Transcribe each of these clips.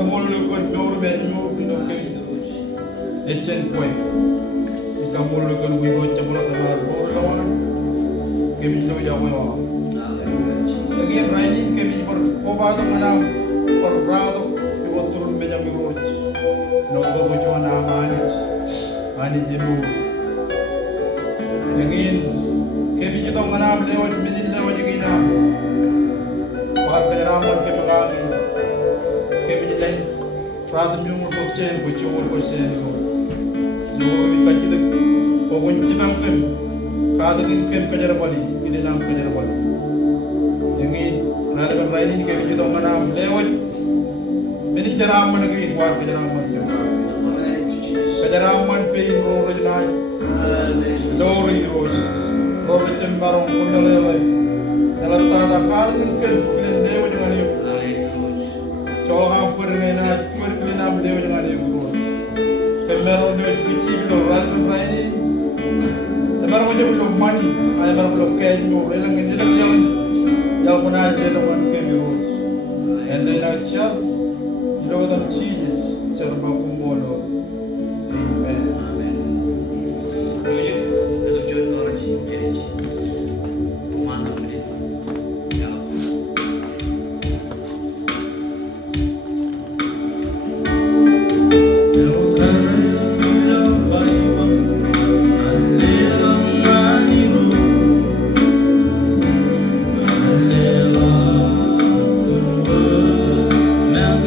Ikamolo ko dor benyo pino ke echen kwe. Ikamolo ko wibo chamula tamar bor lawan. Kemi no ya wa. Lagi raini kemi por obado manam por brado ibo turun beja biro. No go go chona ani jenu. Lagi kemi jito manam lewat minin lewat jigina. Par peramon ke magali. Prato meu não pode ser, porque eu vou ser. Eu vou me fazer o bom de não ser. Prato que tem que fazer boli, que não fazer boli. Jadi, nada que vai nem que me dá uma nama lewat. Meni jaram mana que igual que jaram mana. Jaram mana pei roh rejnai. Lori roh. Roh tembarong pun lewat. Dalam tanda prato que tem lewat dengan itu. Soalnya permainan permainan beliau dengan dia buat. Kemeron dia switch itu, lalu berani. Kemeron macam belum money, kemeron belum cash tu. Elang ini dah yang pernah dia dengan kemeron. And then aja, dia orang cheese, serba kumolo. Amen. Amen. Itu jual orang cheese. Mana boleh? Now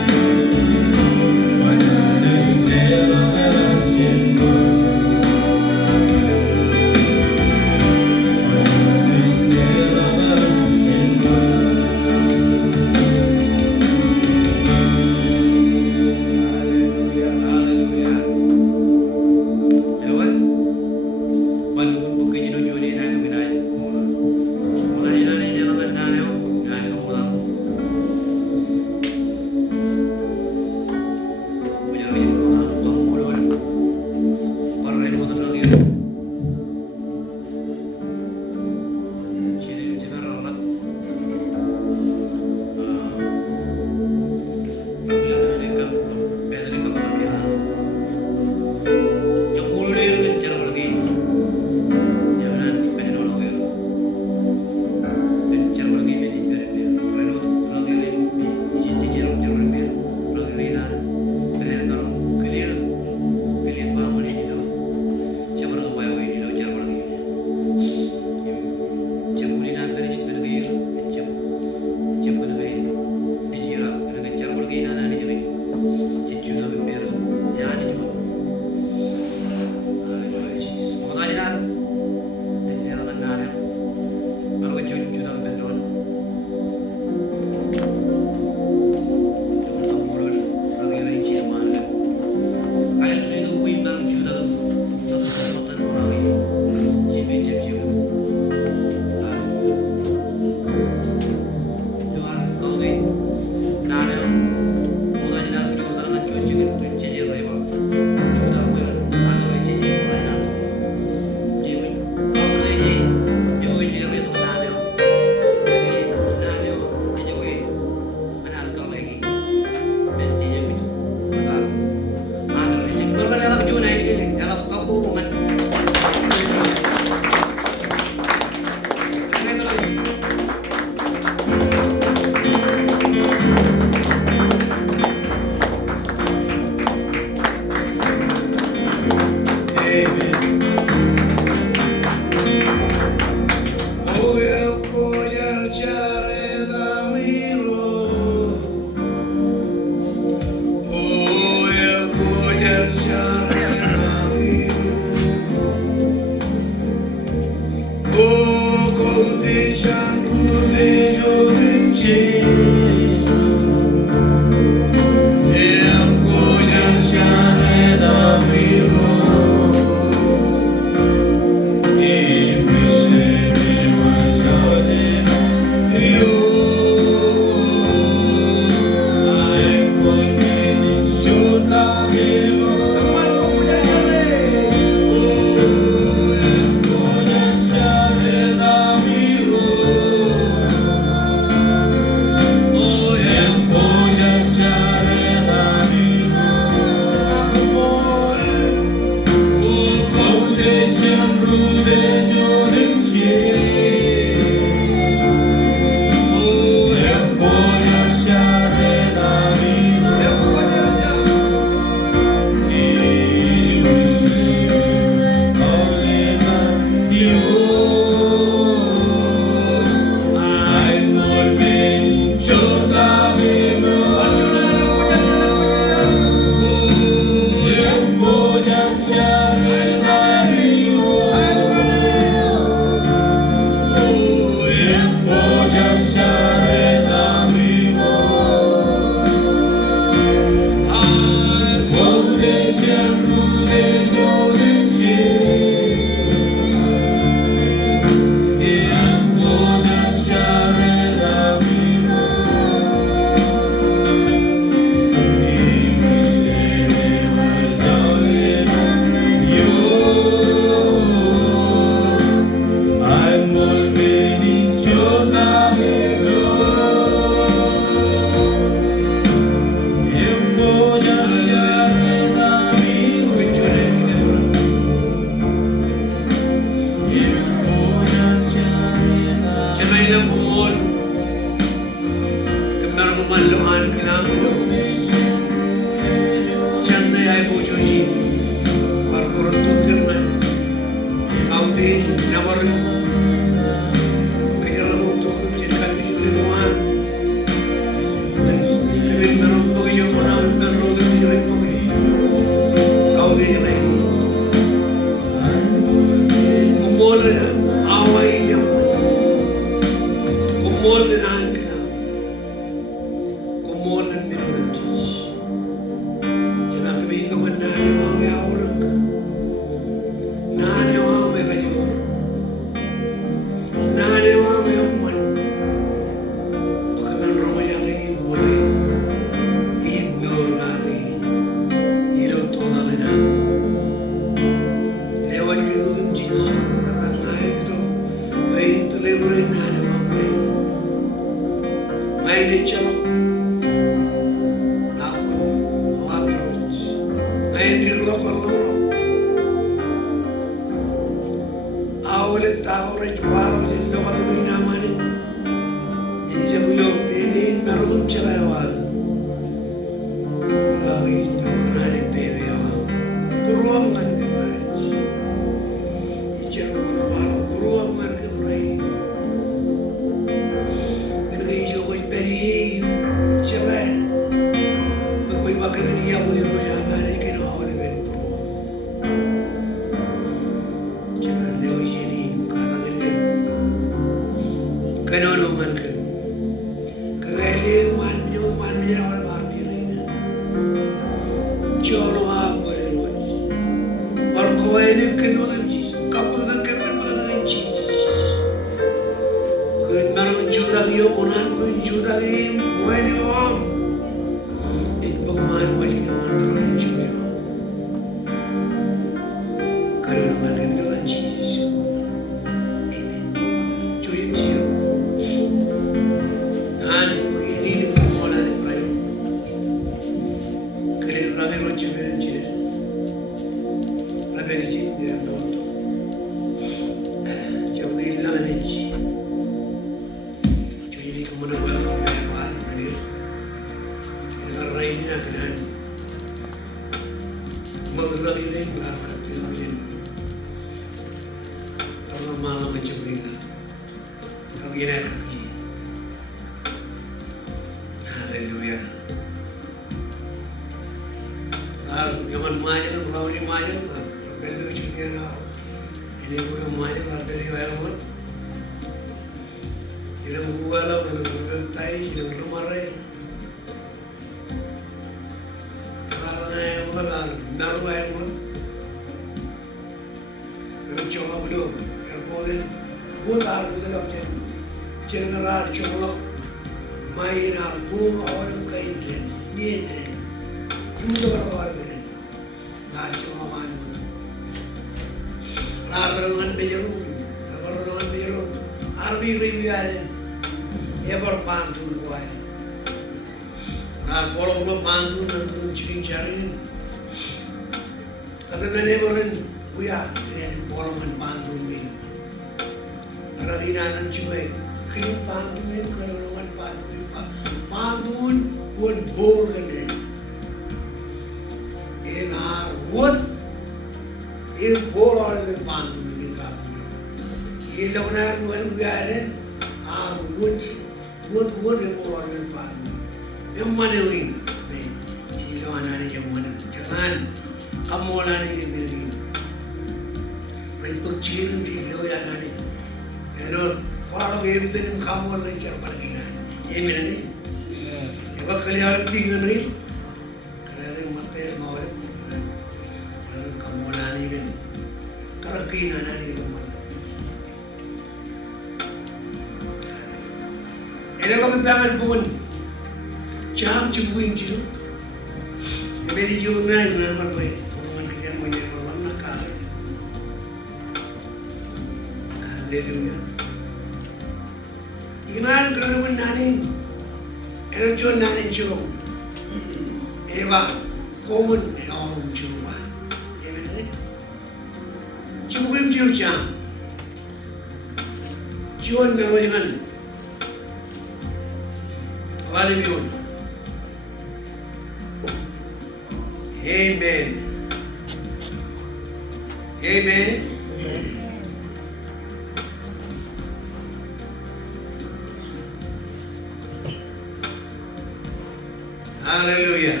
Hallelujah.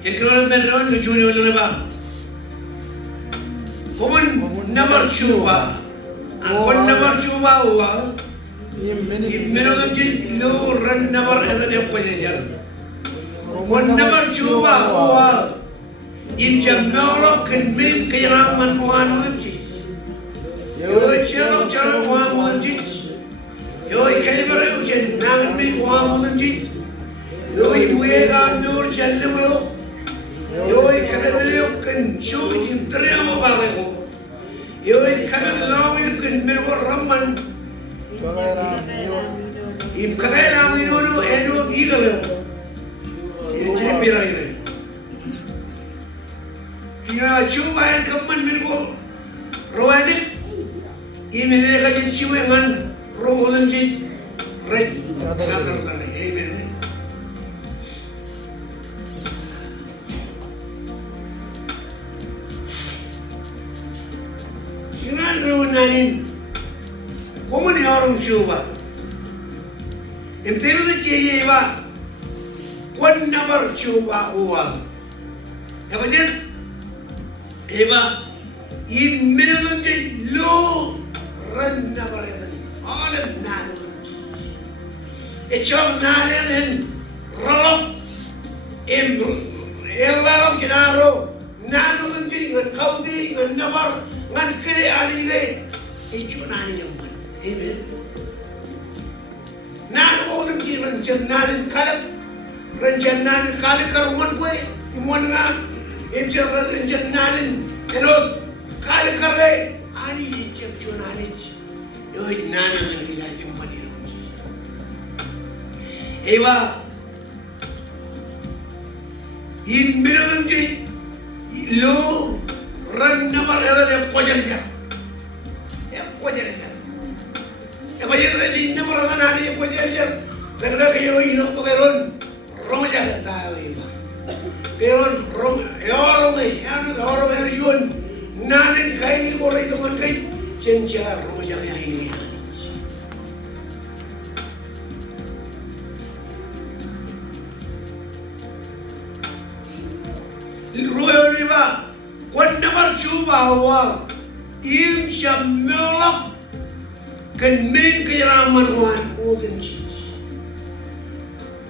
Tekrar meron lucu ni orang apa? Komun nabar cuba, kon nabar cuba huwa. Imero lagi lu ran nabar ada dia punya. Kon nabar cuba huwa. Injam nolak kenmin kejaraman muan lagi. Yo cakap muan lagi. Yo ikan ujian nang mi muan lagi. Yo ibuega nur jalan Yoi kanal kan show in terima bagai Yoi kanal lawan kan mereka raman. Im kagai raman itu eno igal. Ini jadi berai ini. Kira cuma yang kaman mereka rawani. Ini mereka jadi cuma yang rawan jadi right. Kata-kata ini. Nanin, como ni orang cuba, entero de que lleva, cuán nabar cuba uang, apa je? Eva, in menos de lo ran nabar itu, alam nanu, ecam nanen rolok, ellaram kinaro, nanu nanti ngan kaudi ngan nabar. Ngan kiri alile itu nani yang mana? Amen. Nan orang kiri rencana kalak, rencana kalak karuan gue, imuan ngan, itu rencana elok kalak kalak, ani itu cuma ani, yo nana ngan kita yang mana itu. Eva, in miran je, lo Ran nabar ada yang kuajar dia. Apa yang tadi nabar ada yang kuajar dia. Kerana kaya ini pekeron roma jaga tahu ini. Pekeron roma, orang yang jual nanen kain ini boleh teman kain cencar roma jaga ini. Royal riba. Kwan nabar cuba huwa im shammelak kan min kiraman wan udin ci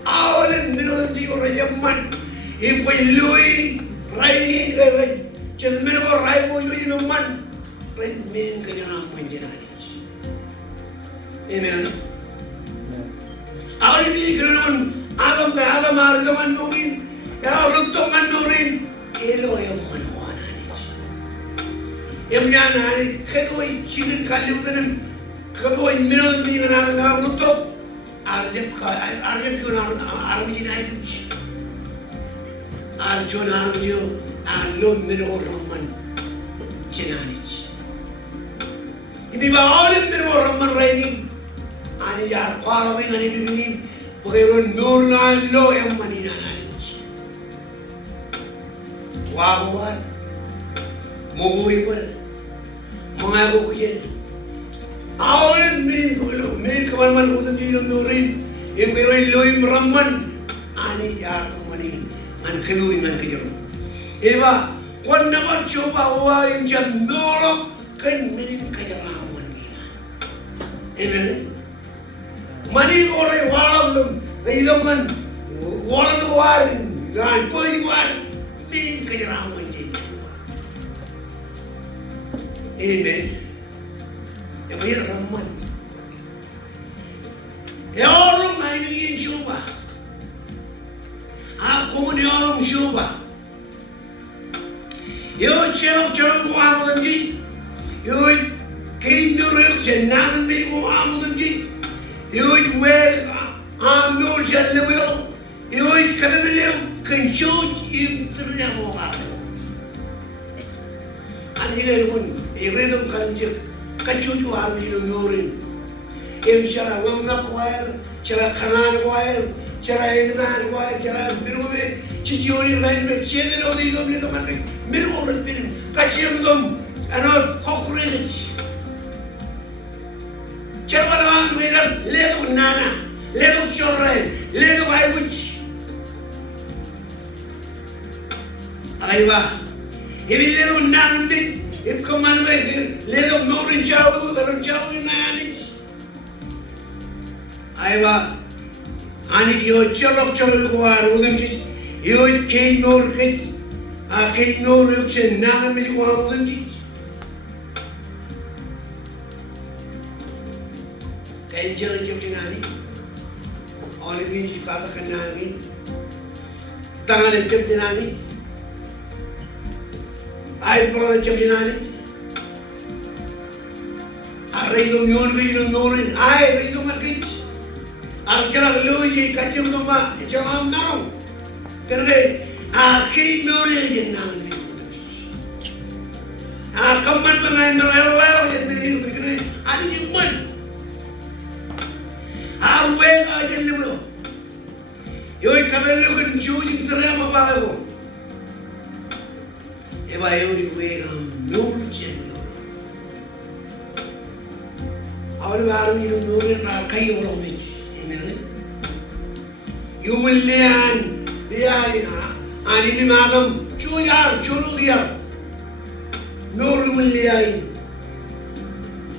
awalen minoti ora yamman im pay lui raini gara chen min ko rai mo yu no man ren min kiraman jinani amen awali bi kiron agam ar man nurin ya rutto man nurin elo yamman Yang ni kadoi cilik kali utan kadoi minum ni kan orang nutup arjep tu orang jinai tu arjon arjo alom minum orang jinai ini bawalin minum orang lain ani jar kalau ini ini bukan nur lain lo yang mana ni wawan mui pun mga bukuyin. Awalin min kawan utan di nurin, yang beroy loy meraman, ani ya kemani, an keluin man kejar. Eva, wan nabar coba wain jam nolok kan min kejar aman mina. Eva, mani orang walam dum, ilom man walam warin, dan koi warin min kejar aman jadi. Amen. Yang ini raman. Ya orang mainin cuba. Aku ni orang cuba. Yo cakap gua lagi. Yo kindur jenang mi gua lagi. Yo ambil jalan yo. Yo kerana yo kencut internet gua. Ani pun Iredom kanjek, kacucu ambil nurin. Cara ngam kuair, cara kanan kuair, cara ingnan kuair, cara birume, cici lain bercian orang itu ni teman kita, biru orang biru, kacir belum, anak kokurit. Cara orang biru lihat nana, Ledo chorre, ledo ayuch. Aywa. If you ledo nandik, if come on way, ledo norin chawu, the chawu nanich. Aywa. Ani yo chorok chorok ko arudam yo kei nor kei a kei nor yo che nanam mi ko arudam kei jara cheptinani olivin ki pata kanani tangale cheptinani ai pro cheptinani a reido nyon reido norin ai reido markich al chara loji kachim noma chamam now kerana akhir nuri yang nanti, kaman pernah nolak yang beri kerana ada juman, awal aja dulu, yoi kamen lu kan jujur terang apa aku, eva yoi weram nuri jendu, awal baru ini nuri rakai orang ni, ini, yumelian. Dia ini malam cuyar culu dia nuru meliai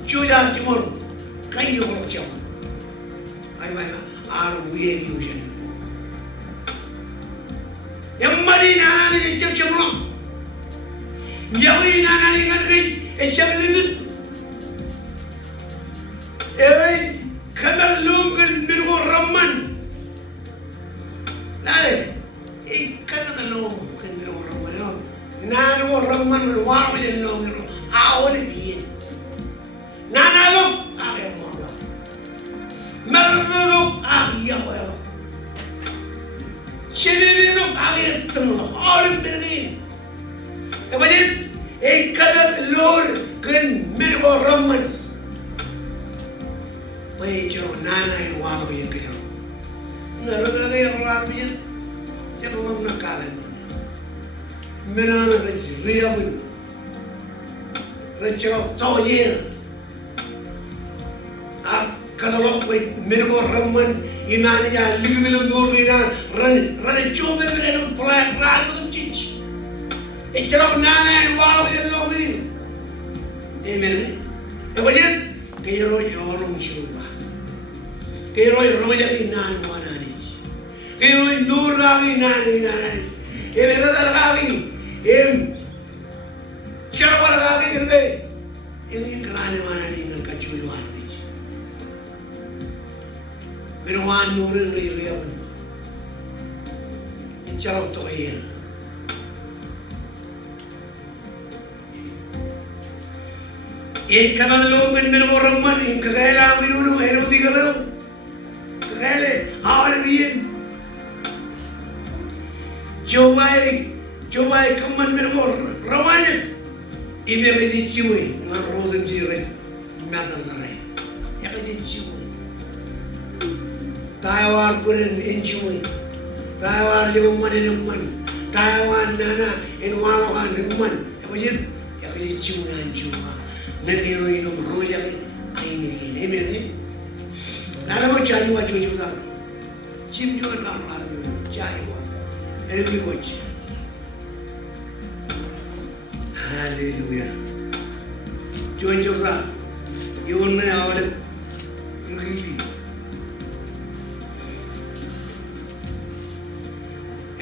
cuyar cuma kayu orang jauh ayo mana arwuye jujen yang mari nani cem cemlong jauhi nani ngerti esam limit kamar lumkan mirgo ramman nale ikan lo kan orang mana nana orang mana wow je lo ngero awal dia nana lo ada mana malu lo ya lo ciri lo ada tengok awal begini kemudian ikan lo kan mereka orang mana pejo nana yang wow je kero nara yang orang punya yang orang nak kalah mana ria pun recok toyer kalau kau mereka ramai ina ni ya liu ina ran coba mereka pelan tu cici icalok nana wow yang lobi ini kemudian kiro orang coba kiro orang jadi nan mana ni kiro nur lagi nani ini rasa lagi siapa lagi ini kerana mana ni nak kaculuan ni minuman nurin riau jauh tohir kanan lo minum orang mana kagaya minum erodi kalau kagaya awal bian coba kaman minum orang ini berarti cuma ngarodin diri mata narai ya kan cuma Taiwan pun cuma Taiwan juga mana Taiwan nana enwalawan man apa je ya kan cuma negara itu berroyak ini lalu macam mana juga cim juga nak cahaya every watch hallelujah Tuhan juga Tuhan ni awak lagi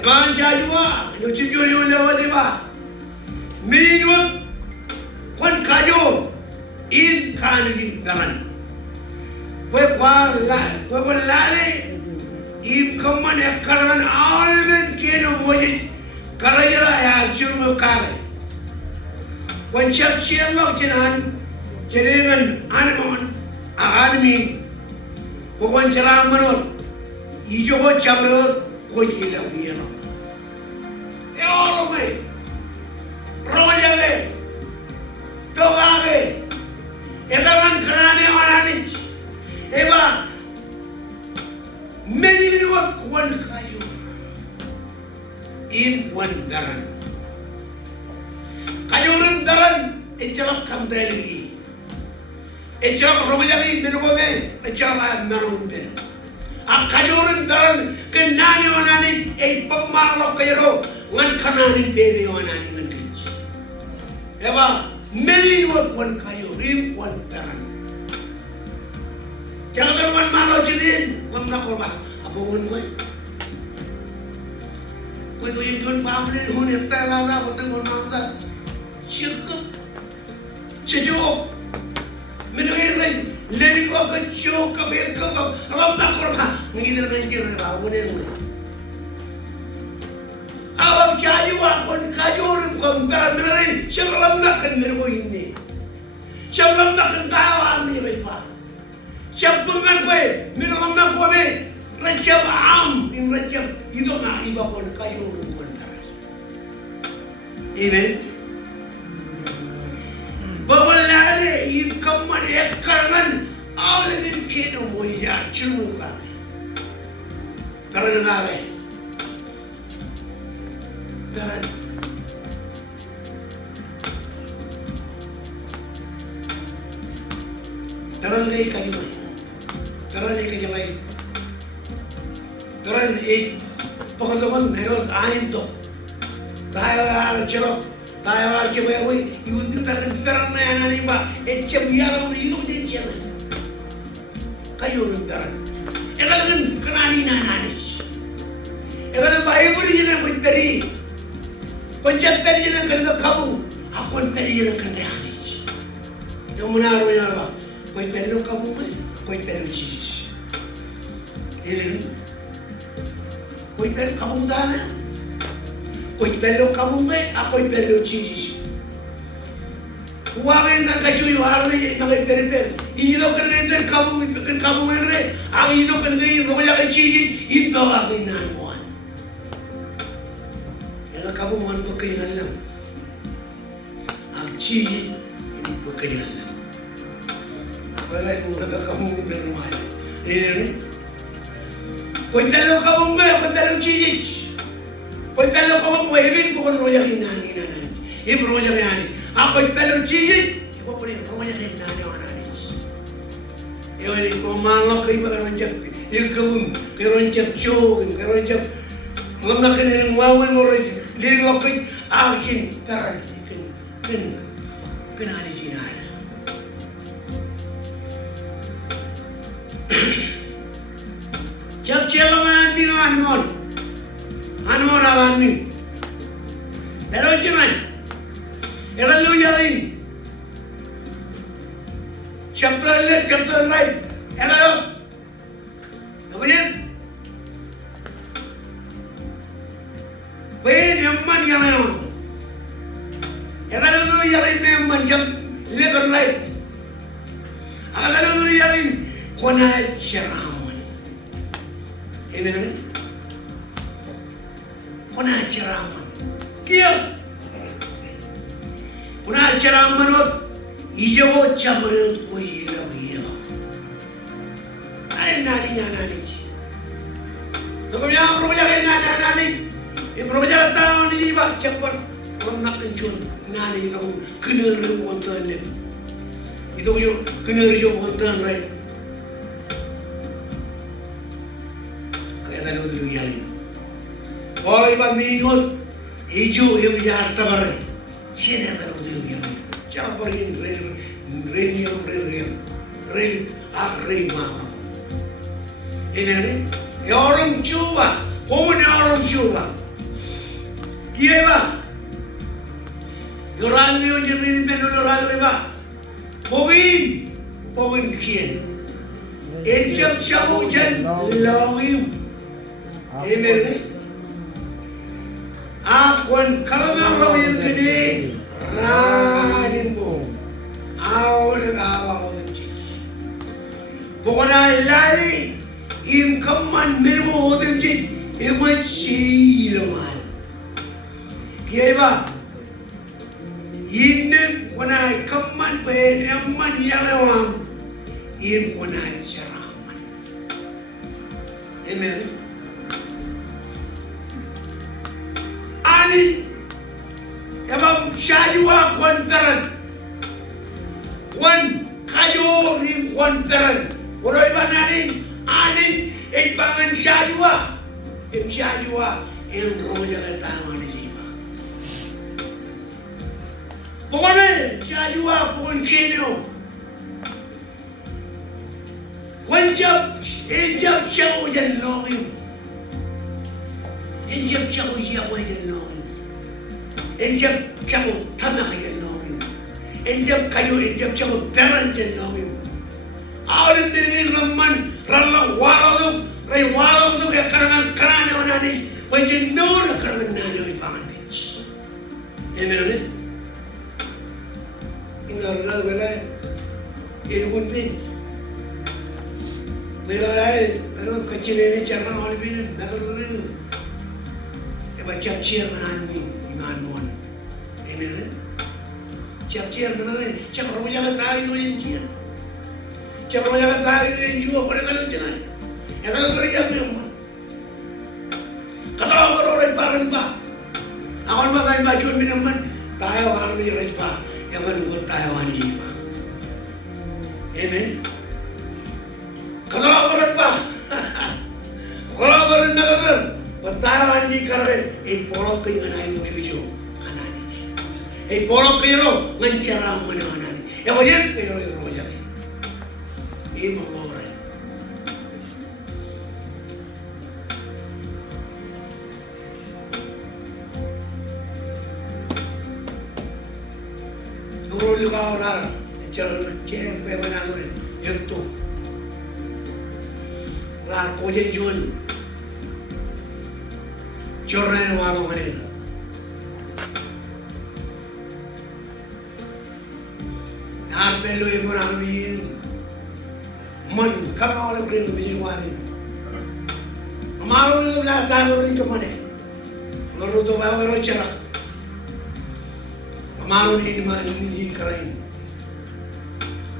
Iman jajwa Nucip Tuhan lewat lewat minum kan kayu in kanjing daran Kau lari im kamanekaran almen keno wajib karaya ya cuma kare wancap ciamok jenan jerengan anemon agami bukan cerah menurut hijau camrot kau hilang dia no Allah me roya me toga me edaman kerana orang ni eba many luak one kayu in one daran kayuran daran ecalak kamdeli ecalak romayagi menugome ecalak marunde Akayorin daran kenani onani pagmaro kayo ngan kananin dede onani ngan kich. Eba melin wat wan kayo rim wan daran. Jangan wan malo jidin wan nakorba abongan ko. Kung ito yung doon maamlin hunit tela na ko tengok mamda. Syukup. Sejuk. Menengin Lady ko ka joke ka ber ka alam na ko ka ngidil na ngir na awon ni awam jayu akon kajor ko beradre shabram na kan ko inni shabram na kan tawa ni pa shabram na ko min ram na ko be rajab am in rajab ido na iba ko kajor ko amen Bawalane yung kaman karangan awalin kino mo ya chunu ka. Karan ngare. Karan. Karan ay kayo. Karan ay kayo ay. Karan ay pagkaluman meron ayin to. Dahil charot. Tayo aja bayi, itu tarik perang na yang ani ba, ecem yang itu ecem. Kayu nunggaran, kan kenani nanis. Eran bayi beri jangan berteri, pencet teri jangan kena kamu, akun teri jangan kena anis. Yang menaruh yang apa? Berteri lo kamu mai, berteri cicis. Ini, berteri kamu dah na. Koy pelo kamu may, ako'y pelo cheese. Huwagin na kayo yung harap na kay Perper. Ilaw ka na rin, kamu nga rin. Ang ilaw ka na rin, kaya kay cheese, ito aking nahamuan. Yan ang kamuhan pagkaingan lang. Ang cheese, hindi pagkaingan lang. Wala kung nagkakamuhan na naman. Koy pelo kamu may, ako'y pelo cheese. Pagkalo ko mo evin ko no ya hinani nanay. Ibro ya hinani. Ako pelo chiji, ko ko ni ro ya hinani onani. Yo ni ko manga kay ba ron jak. Ikum kay ron jak cho, kay ron jak. Ngam ka ni wawe mo ro ligo kay action taran. Kenani sinay. Jab chelo man dinan mon. Ano rawan ni? Pero cuman, era lu yarin. Chapter left, chapter right. Era lo. Kemudian, bayi emman yang mana? Era lu yarin emman jam left and right. Agak lu yarin kona ceraman. Ini kan? Kuna ceraman, kia. Kuna ceraman ot, ijo camerut ko iya. Ay nani. Nakamya ang proya kay nani. Yung proya tao ni ba cepat orang nak kencun nani kau kena remontan ni. Itu yung kena remontan right. Kaya talo yung yari. Kalau iba mingot, ijo yung jarta bare. Sino ka ro dilo yan? Siya pa rin rel mama. Ini orang Cuba, punya orang Cuba. Iya ba? Orang yang jadi penola orang ba? Pogin kian. Ejam cabujan lawim. Ini Akwan kalamang rawin gini ranin mo aw nag-awa ko ng Diyos pokona ilali im kaman mirmo ko ng Diyos imat silaman kaya iba inim kunay kaman pa naman yalawang im kunay saraman amen. Emang syajua konteran, wan kayu rim konteran. Orang ibadah ni, ani Ipangan syajwa. Syajwa. Yang roja ketawa di sini. Pokoknya syajwa pun kino. Wanjab jauh dan longim. Injab jauh siapa yang longim. Injab jauh tanah yang longim. Injab kayu injab jauh peran yang longim. Awalnya diri ramman ralla walau tu kayak karangan orang ni. Wajan nol karangan nani panggil. Ini mana? Ini orang belah. Ini kunting. Mereka kecil ini cara orang bilang, mereka dulu. Macam ciar mana ni iman mon. Ini, ciar mana ni? Ciar orang jangan tahu yang ciar. Ciar orang jangan tahu yang jual pada kalau jangan. Yang kalau kerja memang. Kalau orang pakai bah, awal pakai baju minuman, tahu orang ni rajpa, yang mana tahu ani bah. Amen. Kalau orang nelayan, bertahan di kerana polok kayu anak itu hijau, anak ini. Polok kayu mencerah mana anak ini. Yang wajib kayu yang wajib. Ini orang. Guru juga orang, cerah beberapa orang itu. Ko je jun jorne walo mane har pelo e morani man kama ole kren bi wani amaro na ta ro ni kamane loro to ba ro chara amaro ni ma ni karai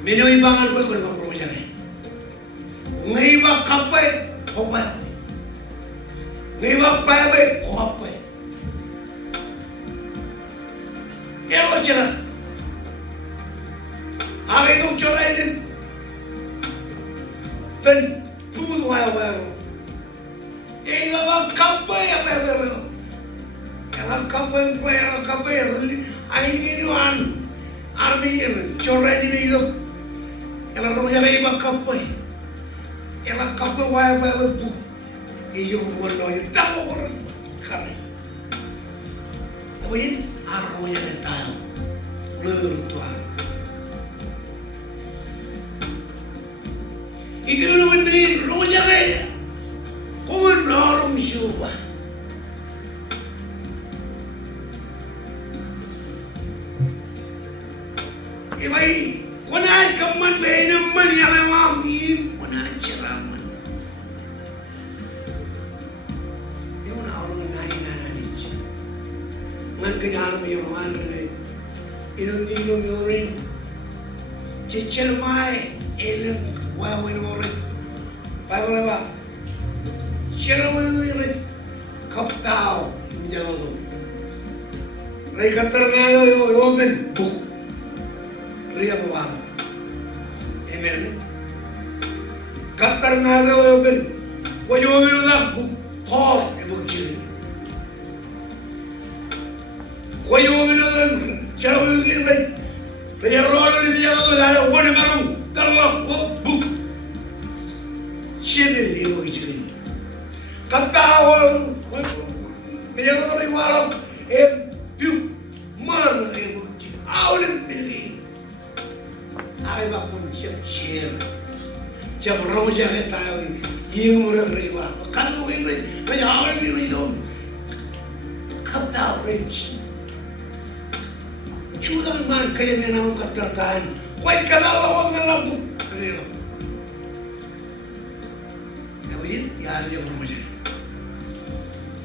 meno ibangan ko ma pro jane ngay ba kapai kapai ngay ba papai kapai elo chara age no chara ini pen pudo wa ba kapai apa ela kapai ai ni no an army chara ini lo ela no ya ba kapai ela kapai wa bu iyo wala yo tawo ko kare oye arro ya tayo lutuan ikilo ni roja re como no suba e vai quando ai kaman be na man ya le wa mi quando chiraman Ngan yung mga inong yurin chichil mai ilang wawin orin pagwala ba chilawin yurin kaptao yung jalo ray katar nga yung open book riya bawa amen katar nga yung open wajyo yung book hall yung chilin Wayo minulan, jauh lagi lagi. Perjalanan ini dia tu ada one malam, dalam buk. Siapa dia mau ijin? Kata awal, perjalanan lagi malam, piu, mana yang mau ijin? Awal pilih. Ayah pun siap. Jam roja kita ini murah riba. Kalau ini, awal pilih dong. Kata awal. Chulang man kaya niya naman katartahan. Huwag ka lalawag na lang po. Kanino? Yawin, yari yung rumah siya.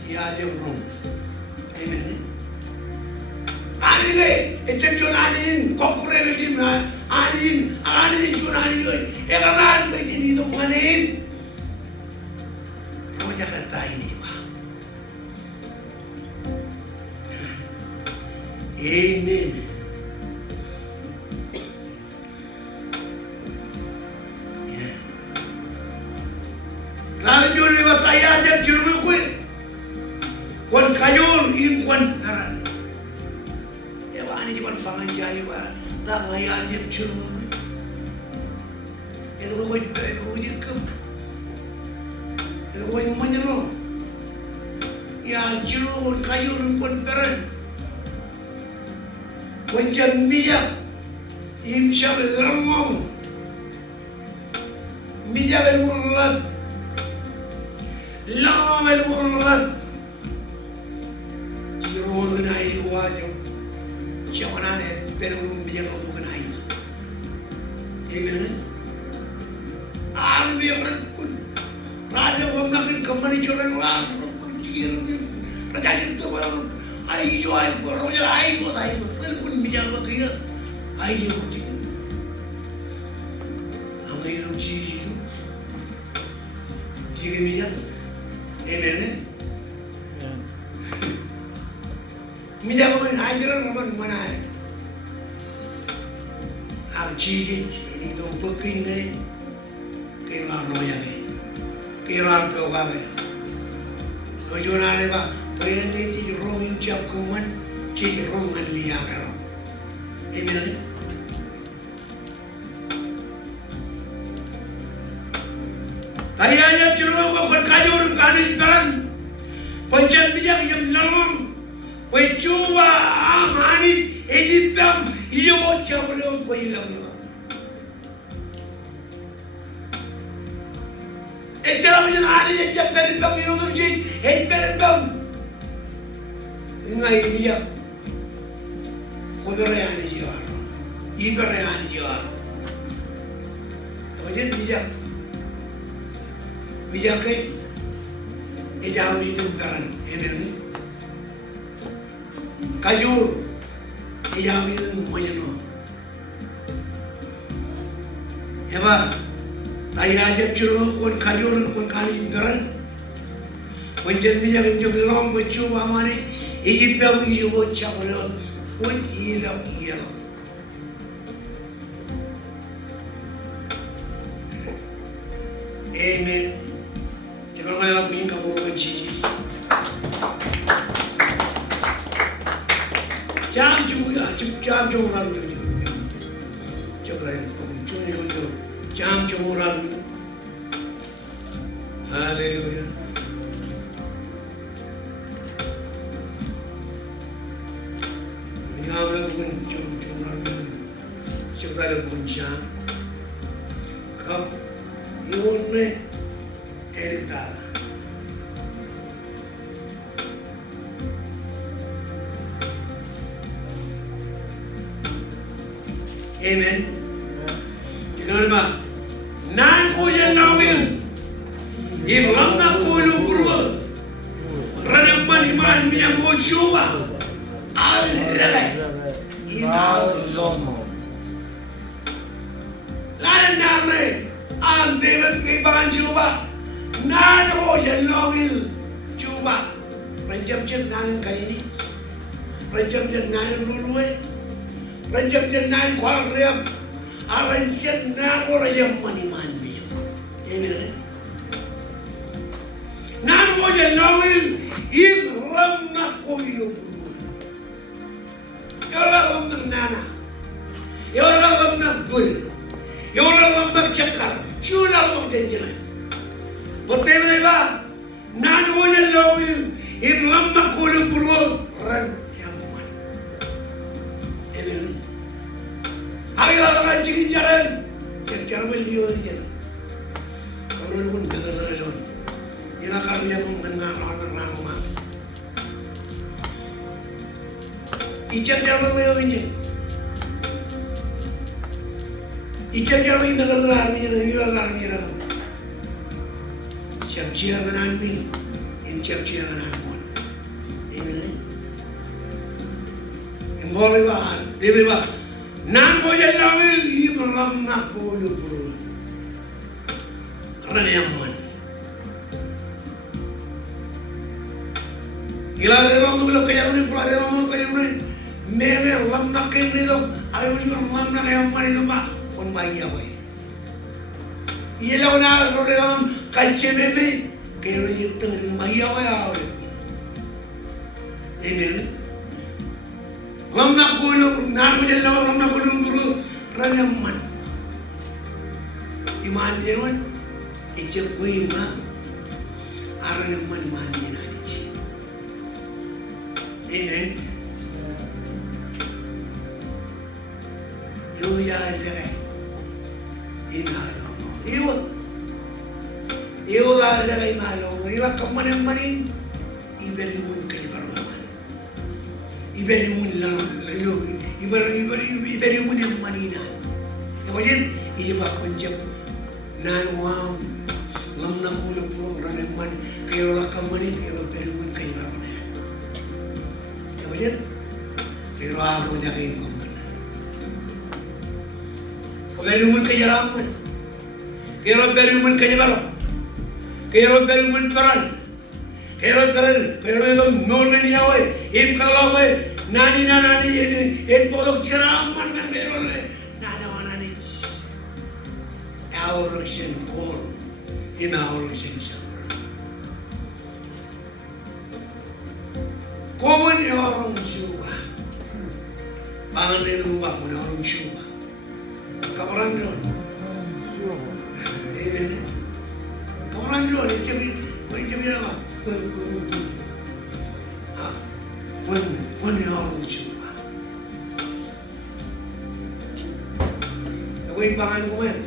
Yari yung rumah. Amen. Anin eh. Exception anin. Kokure na din na. Anin. Anin yung anin yun. Ekanan may tinitong anin. Rumah niya kantahin niya ba? Amen. Lalu ani jual pangan jaya ba tak maya dia cuma itu kau jekem itu kau menyerah ya cuma kayu rumput beran wajan minyak imsyar lemong minyak elulat lemong elulat cuma kenai wajib siapa nane perlu minyak kau kenai ini albi rakun raja wamnakin kembali joran lah raja itu baru ayo roja ayo pun minyak bakia ayo apa itu sih itu sih minyak ini minyak mana ajaran mana अब चीज़ें एकदम पक्की नहीं केला रोया गए केला पे उगा गए तो जो नारे बा पहले चीज़ रोमिंग जब कुमन चीज़ रोमन लिया करो ये मेरे तरी आज चुनाव को बरकाई और कानिश परन पंचायत बिया यम ललों पंचुवा आमानी एजिप्टम यो चवलो कोई लगो एचराव जन आली चप्पल बम यो तुम जी एक पेल बम इंगा इबिया कोदरे आनी जिवारो इबरे आनी जिवारो तो जे बिया के एजाव जी तुम करन एने काजूर Iyaw yun mo yun o. Eba, tayo ajak curu kun kajur kun kanin garan. Kunjan bijak injok long kun cuba mani. Ijipaw iyo chakulot. Kun ilaw. Amen. Jangan malah punya kaburuan cici. Jam orang tu, coba jam orang, haleluya. Yang lalu jam orang, coba lalu jam, kap, yorme, erita. Amen. Jangan lupa. Nan kujen nawil. Imam nak kulu berua. Ranam iman yang kucuba. Allah. Iman. Lan namre. Am dewan kebangan cuba. Nan kujen nawil. Cuba. Rancam nan kali ini. Rancam nan luluwe. Rancam jenai kual riam, arancam nan orang yang maniman biar. Ini, nan orang nawil imram nak koyo bulu. Orang nak nana, orang nak bul, orang nak cakar, cula orang jenai. Betul tak? Nan orang nawil imram nak koyo bulu. Ran. Ayo orang cikin jalan, jalan beliau je. Kalau lu pun betul-betul, ina karya mengenal orang rumah. Ijab jalan beliau ini, ijab jalan ini negara ni lah. Siap siap menanti, siap siap menanti. Ini, yang boleh bahan, dia boleh bahan. Nan bojan nawil imram nak kulu buru. Karena nyaman. Gila orang tu kalau kayak ni, pelajari orang kayak ni, mele lam nak kayak ni tu, ayo imram nak nyaman itu mak, pun bayi apa? Ia lawan orang kancing ni, kayak ni tengah bayi apa ya? Ini, nakulong, nakujan lang nakulong guru, ranaman. Iman din, icap ko ima, aranaman man din ay. Amen. Yuya dire, inalo mo. Iwa dire inalo mo. Iwa kamanin, iberi mo kay baruman. Iberi mo lang, iberi mo ng manina. Ngayon, iba konjap nanwam, ngam na kulong ranaman, kayo lang kamanin, kayo iberi mo kay baruman. Ngayon, pero ako niya kayo kuman. Iberi mo kay raman. Kayo iberi mo kay baruman. Kayo iberi mo paran. Pero yung noon niya way, kalau nani ini polok ceraman kan pero nana nani. Our action for in our action summer. Common orang syuwa, pangalan rumah pun orang syuwa. Kapan don? Amen. Kapan don? Itu apa? When orang syuwa. Away pangan kumen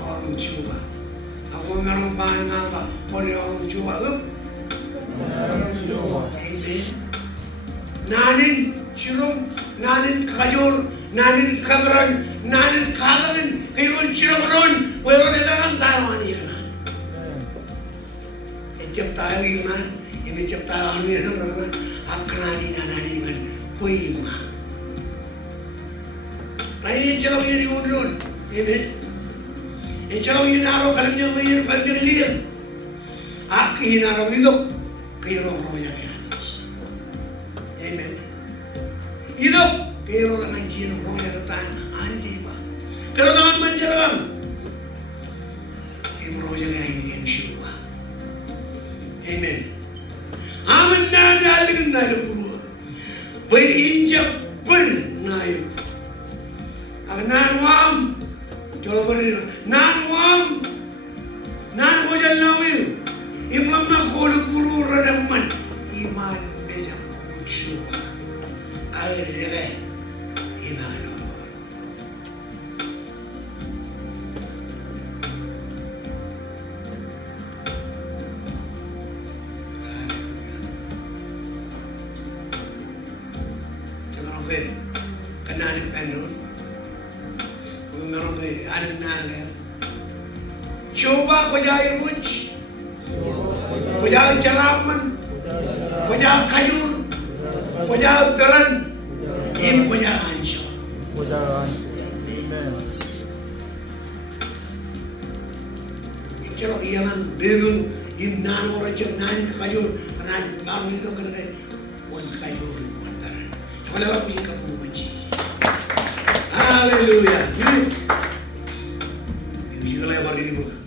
orang syuwa. Ako meron pangan apa? When orang syuwa up. Amen. Nanin syurong, nanin kayor, nanin kabran, nanin kagamin, kayon syurong, wala nilang tayo niya. Ejap tayo yun, ejap tayo yun, akanani nanani man kuima. Lain jauh ini ulun, amen. Jauh ini naruh kerja mayur kerja liam. Aki naruh hidup, kiro rohnya kayanis. Amen. Hidup, kiro dengan jin rohnya ketan anjing pak. Kalau tangan menjalan, kiro rohnya kayanis yang syuwa. Amen. Amin na dalig na lupa. Bay injap ber na yun. Ang nanwam, coba beri nanwam dyan lang yun. Imam na kuluk-kuluk ranaman. Iman medya kutsupa. Ay rere. Inano mo. Kananin penon, kung meron kayo, anong nangyay? Coba ko jaya much, ko jaya jaraman, ko jaya kayur, ko jaya peran, im ko jaya ansyo. Icaro iyaman belun, im nang orajam nang kayur, nang bangun itu kena wan kayur, wan peran. Kalau apa yang kamu benci? Haleluya. Ini juga lewat ini bukan.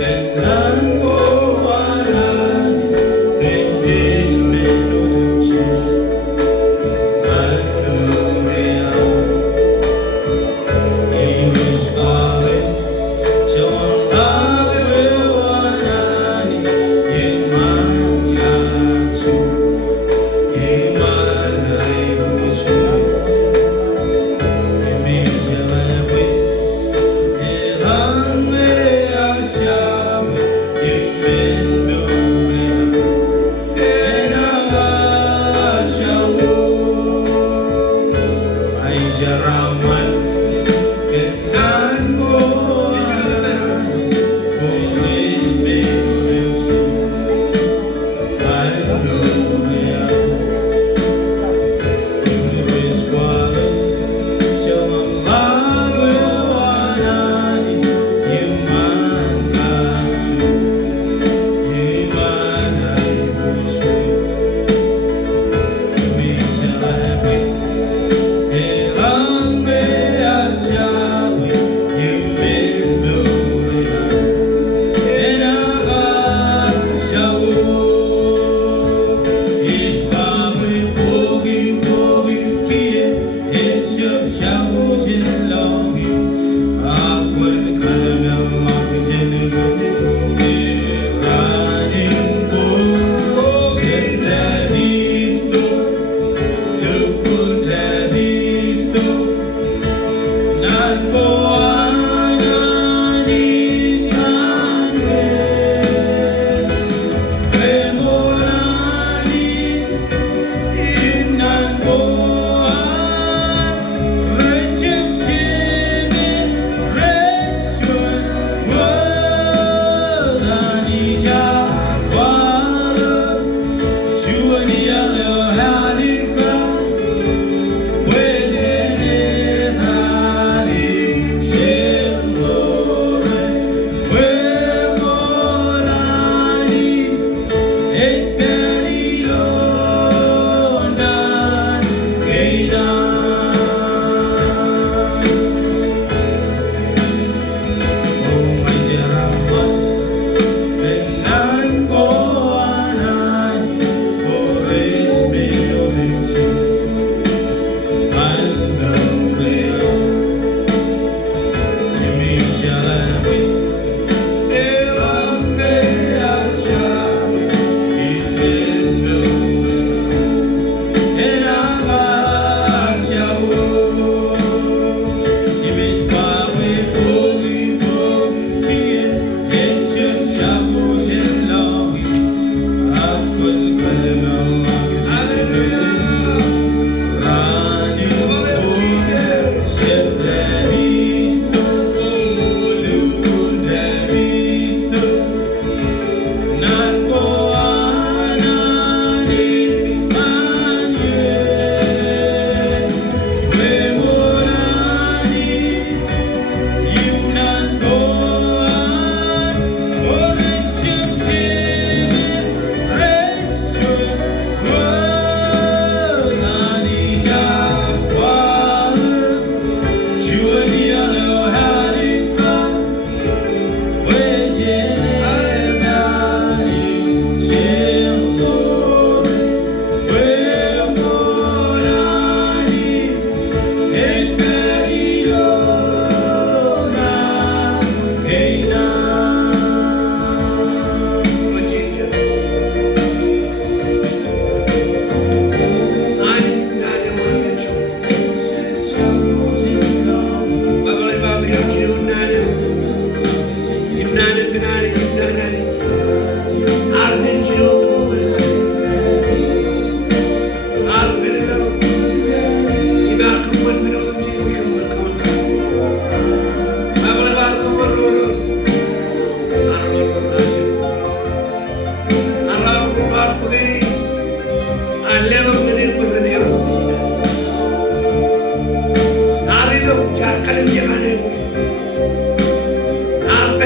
Then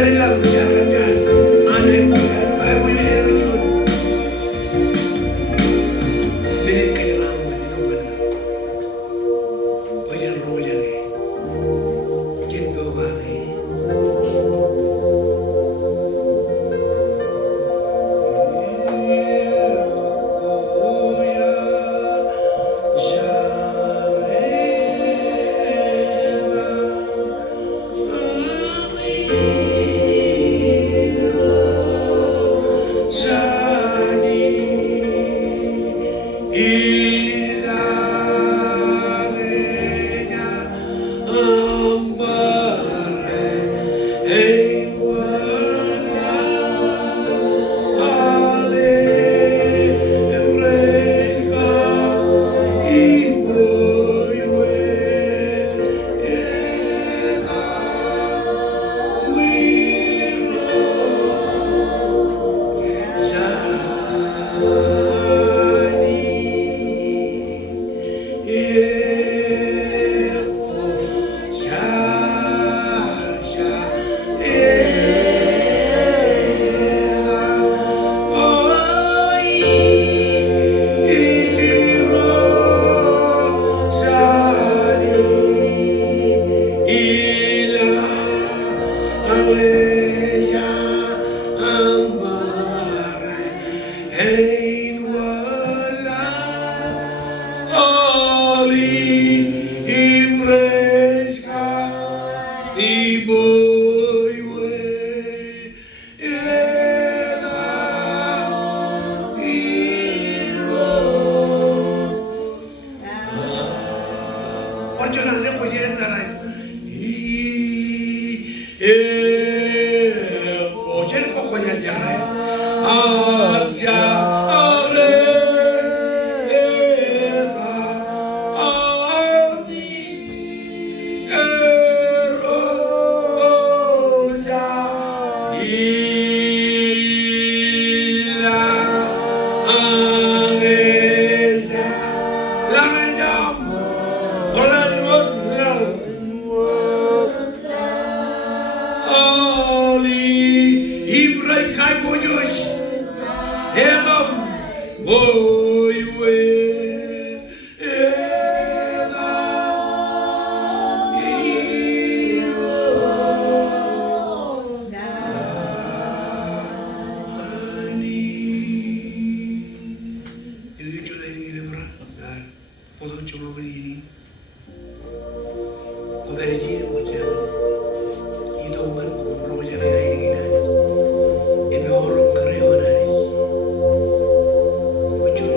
Jarilah bicaranya, aneh bukan, baik punya dia lucu. Bilik kejelang itu benar. Baca roh jadi, cinta lagi. Mucho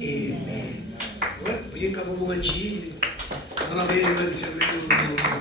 Amen. What? Punya kamu mengaji? Kalau dia dengan cermin